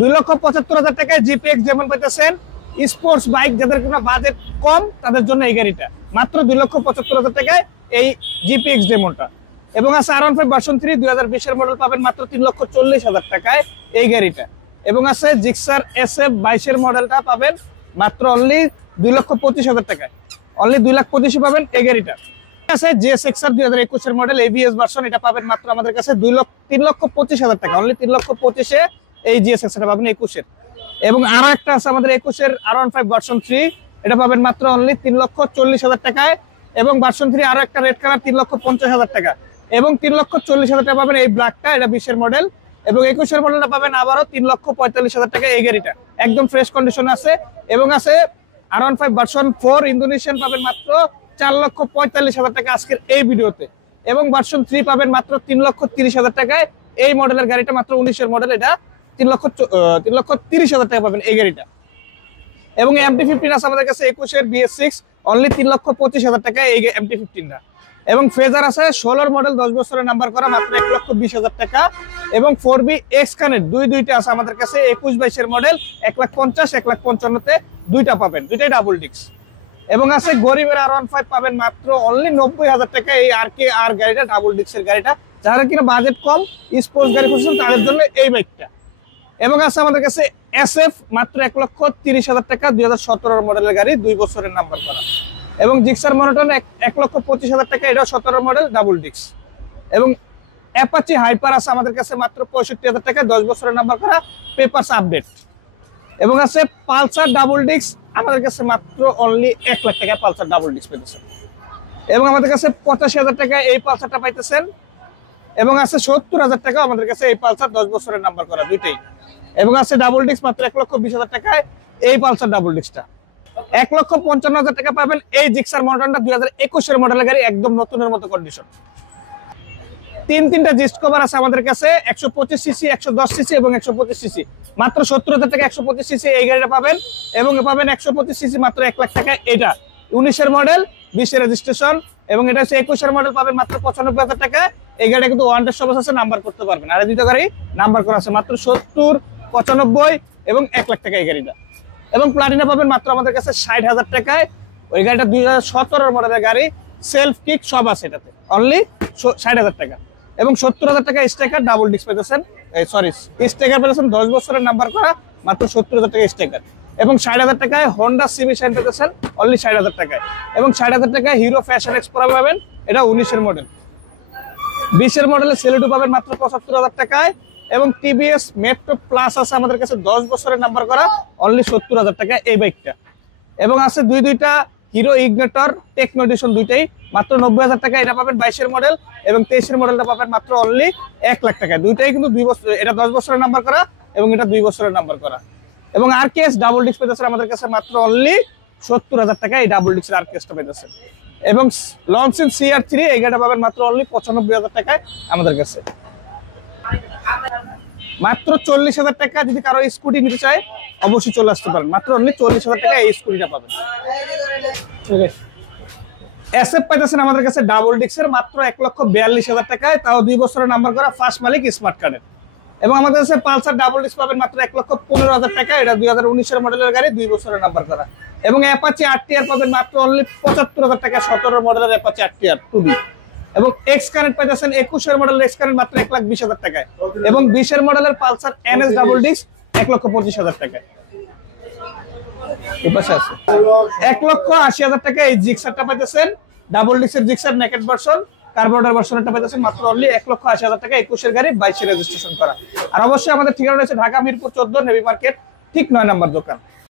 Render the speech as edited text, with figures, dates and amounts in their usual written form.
2,75,000 টাকায় জিপিএক্স যেমন পাইতেছেন। স্পোর্টস বাইক যাদের কোনো বাজেট কম তাদের জন্য এই গাড়িটা মাত্র 2,75,000 টাকায় এই জিপিএক্স ডেমনটা। এবং আছে R15 ভার্সন 3 2020 এর মডেল পাবেন মাত্র 3,40,000 টাকায় এই গাড়িটা। এবং আছে জিক্সার SF 22 এর মডেলটা পাবেন মাত্র অনলি 2,25,000 টাকায়, অনলি 2,25,000 পাবেন এই গাড়িটা। আছে JSXR 2021 এর মডেল ABS ভার্সন, এটা পাবেন মাত্র আমাদের কাছে 3,25,000 টাকা, অনলি 3,25,000 এই JSXR টা পাবেন 21 এর। এবং আরো একটা আছে আমাদের 21 এর R15 ভার্সন 3, এটা পাবেন মাত্র অনলি 3,40,000 টাকায়। এবং ভার্সন 3 আরো একটা রেড কালার 3,50,000 টাকা, এবং 3,40,000 টাকা পাবেন এই ব্ল্যাকটা, এটা 20 এর মডেল। এবং 21 এর মডেলটা পাবেন আবারও 3,45,000 টাকা এই গাড়িটা, একদম ফ্রেশ কন্ডিশন আছে। এবং আছে R15 ভার্সন 4 ইন্দোনেশিয়ান পাবেন মাত্র 4,45,000 টাকা আজকের এই ভিডিওতে। এবং ভার্সন 3 পাবেন মাত্র 3,30,000 টাকায় এই মডেলের গাড়িটা, মাত্র 19 এর মডেল, এটা 3,30,000 টাকা পাবেন এই গাড়িটা। এবং MT-15 আছে আমাদের কাছে 21 এর BS6, অনলি 3,25,000 টাকা এই MT-15 টা। এবং ফেজার আছে 16 মডেল 10 বছরের নাম্বার করা, মাত্র 1,20,000 টাকা। এবং 4B X কানেক্ট দুইটা আছে আমাদের কাছে 21-22 এর মডেল, 1,50,000 1,55,000 তে দুইটা পাবেন, দুইটাই ডাবল ডিস্ক। এবং আছে গরিবের R15 পাবেন মাত্র অনলি 90,000 টাকা এই RKR গাড়িটা, ডাবল ডিস্কের গাড়িটা। যারা কিনা বাজেট কম স্পোর্টস গাড়ি খুঁজছেন তাদের জন্য এই বাইকটা। এবং আছে আমাদের কাছে SF মাত্র 1,30,000 টাকা, 2017 মডেলের গাড়ি, 2 বছরের নাম্বার করা। এবং জিক্সার মনোটন 1,25,000 টাকা, এটা 17 মডেল ডাবল ডিস্ক। এবং অ্যাপাচি হাইপার আছে আমাদের কাছে মাত্র 65,000 টাকা, 10 বছরের নাম্বার করা, পেপারস আপডেট। এবং আছে পালসার ডাবল ডিস্ক আমাদের কাছে মাত্র অনলি 1 লাখ টাকা পালসার ডাবল ডিস্ক পেতেছেন। এবং আমাদের কাছে 85,000 টাকা এই পালসারটা পাইতেছেন। এবং আছে 70,000 টাকা আমাদের কাছে এই পালসার 10 বছরের নাম্বার করা দুইটাই। এবং আছে ডাবল ডিস্ক মাত্র 1,20,000 টাকায় এই পালসার ডাবল ডিস্কটা। 1,55,000 টাকা পাবেন এই জিক্সার মডেলটা, 2021 এর মডেলের গাড়ি, একদম নতুনের মতো কন্ডিশন। তিনটা জিস্ট কভার আছে আমাদের কাছে 125 সিসি, 110 সিসি এবং 125 সিসি, মাত্র 70,000 টাকা 125 সিসি এই গাড়িটা পাবেন। এবং পাবেন 125 সিসি মাত্র 1 লাখ টাকা, এটা 19 এর মডেল 20 এর রেজিস্ট্রেশন। এবং এটা হচ্ছে 21 এর মডেল পাবেন মাত্র 95,000 টাকা। এই গাড়িটা কিন্তু ওয়ান টেস্ট সর্ভিস আছে, নাম্বার করতে পারবেন। আর এই দুটো গাড়ি নাম্বার করা আছে মাত্র 70, 95 এবং 1 লাখ টাকা এই গাড়িটা। এবং প্লাটিনা পাবেন মাত্র আমাদের কাছে 60,000 টাকায়, ওই গাড়িটা 2017 মডেলের গাড়ি, সেলফ কিক সব আছে এটাতে, অনলি 60,000 টাকা। এবং 70,000 টাকা স্টেকার ডাবল ডিস্ক পেতেছেন, সরি স্টেকার পেতেছেন 10 বছরের নাম্বার করা, মাত্র 70,000 টাকা স্টেকার। এবং 60,000 টাকায় হোন্ডা সিবি শাইন পেতেছেন অনলি 60,000 টাকায়। এবং 60,000 টাকায় হিরো ফ্যাশন এক্সপ্লোরার পাবেন, এটা 19 এর মডেল। 20 এর মডেলের সেলেটো পাবেন মাত্র 75,000 টাকায়। এবং টিভিএস মেট্রো প্লাস আছে আমাদের কাছে 10 বছরের নাম্বার করা, অনলি 70,000 টাকা এই বাইকটা। এবং আছে দুইটা হিরো ইগনেটর টেকনো এডিশন, দুইটাই মাত্র 90,000 টাকা, এটা পাবেন 22 এর মডেল। এবং 23 এর মডেলটা পাবেন মাত্র অনলি 1 লাখ টাকা, দুইটাই কিন্তু 2 বছর, এটা 10 বছরের নাম্বার করা এবং এটা 2 বছরের নাম্বার করা। এবং RKS ডাবল ডিস্ক পেতেছেন আমাদের কাছে মাত্র অনলি 70,000 টাকা এই ডাবল ডিস্কের RKSটা পেতেছেন। এবং লঞ্চিন CR3 এই গাড়িটা পাবেন মাত্র অনলি 95,000 টাকায় আমাদের কাছে। মাত্র 40,000 টাকা যদি কারো স্কুটি নিতে চায় অবশ্যই চলে আসতে পারেন, মাত্র অনলি 40,000 টাকা এই স্কুটিটা পাবেন। SF পাইতেছেন আমাদের কাছে ডাবল ডিস্কের মাত্র 1,42,000 টাকায়, তাও 2 বছরের নাম্বার করা, ফার্স্ট মালিক স্মার্ট কার্ডের। এবং আমাদের কাছে পালসার ডাবল ডিস্ক পাবেন মাত্র 1,15,000 টাকা, এটা 2019 এর মডেলের গাড়ি, 2 বছরের নাম্বার করা। এবং অ্যাপাচি RTR পাবেন মাত্র অনলি 75,000 টাকা, 17 মডেলের অ্যাপাচি RTR 2B। এবং এক্স কানেক্ট পাইতেছেন 21 এর মডেলের এক্স কানেক্ট মাত্র 1,20,000 টাকায়। এবং 20 এর মডেলের পালসার NS ডাবল ডিস্ক 1,25,000 টাকায়। এপাশে আছে 1,80,000 টাকা এই জিক্সারটা পাইতেছেন, ডাবল ডিস্কের জিক্সার নেকেট ভার্সন, কার্বোরেটর ভার্সনটা পাইতেছেন মাত্র অনলি 1,80,000 টাকা, 21 এর গাড়ি, 22 এর রেজিস্ট্রেশন করা। আর অবশ্যই আমাদের ঠিকানা রয়েছে ঢাকা মিরপুর 14 নেভি মার্কেট, ঠিক 9 নম্বর দোকান।